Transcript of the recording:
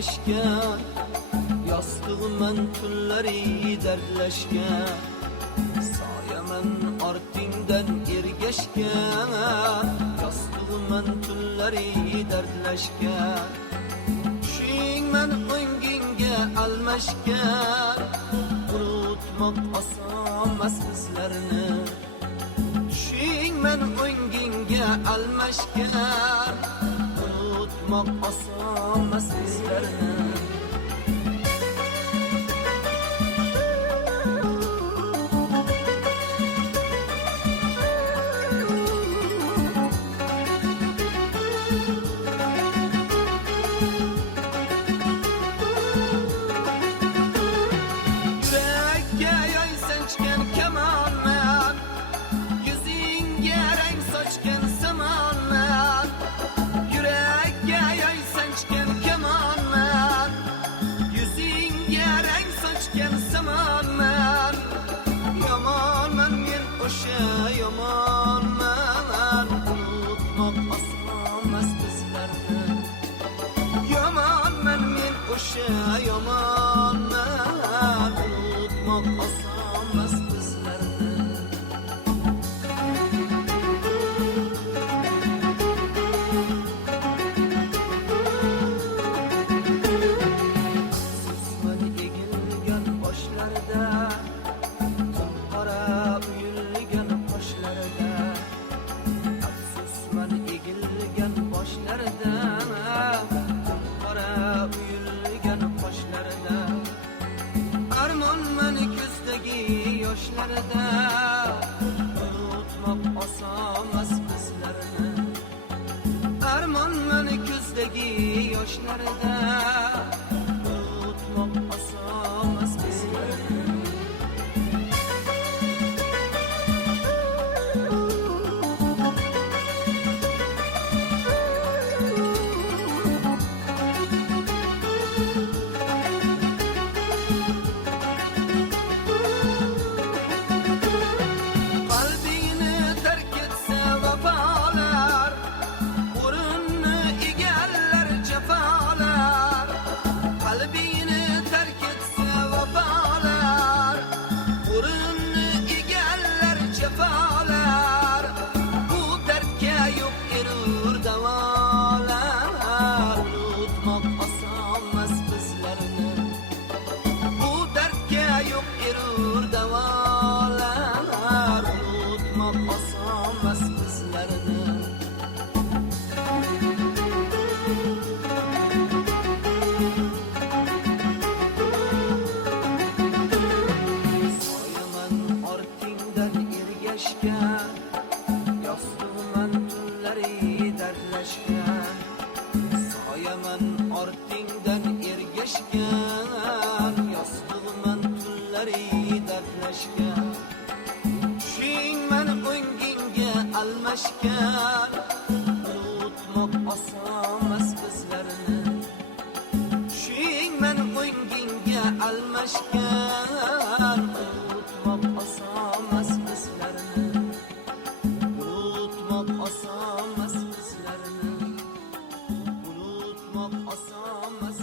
ergashgan, yostig'iman tunlari dardlashgan, soyaman ortingdan ergashgan, yostig'iman tunlari dardlashgan, tushingman o'ngingga almashgan, unutmoq osonmas bizlarni. Tushingman o'ngingga almashgan, unutmoq osonmas bizlarni. Yurakka yoy sanchgan kamonman, yuzingga rang sochgan samonman. Yurakka yoy sanchgan kamonman, yuzingga rang sochgan samonman. Yomonman men o'sha yomonman, unutmoq osonmas bizlarni. Yomonman men o'sha yomonman, unutmoq osonmas bizlarni. Susman egilgan boshlarda, qora uyulgan qoshlarda. Afsusman egilgan boshlarda, qora uyulgan qoshlarda. Armonman ko'zdagi yoshlarda, unutmoq osonmas bizlarni. Armonman ko'zdagi yoshlarda, unutmoq osonmas bizlarni. Qalbingni tark etsa vafolar, o'rinni egallar jafolar. Qalbingni tark etsa vafolar, o'rinni egallar jafolar. Bu dardga yo'q erur davolar, unutmoq osonmas bizlarni. Bu dardga yo'q erur davolar, unutmoq osonmas bizlarni. Soyaman ortingdan ergashgan, yostig'iman tunlari dardlashgan. Soyaman ortingdan ergashgan, yostig'iman tunlari dardlashgan. Tushingman o'ngingga almashgan, unutmoq osonmas bizlarni. Tushingman o'ngingga almashgan, unutmoq osonmas bizlarni. Unutmoq osonmas bizlarni. Unutmoq osonmas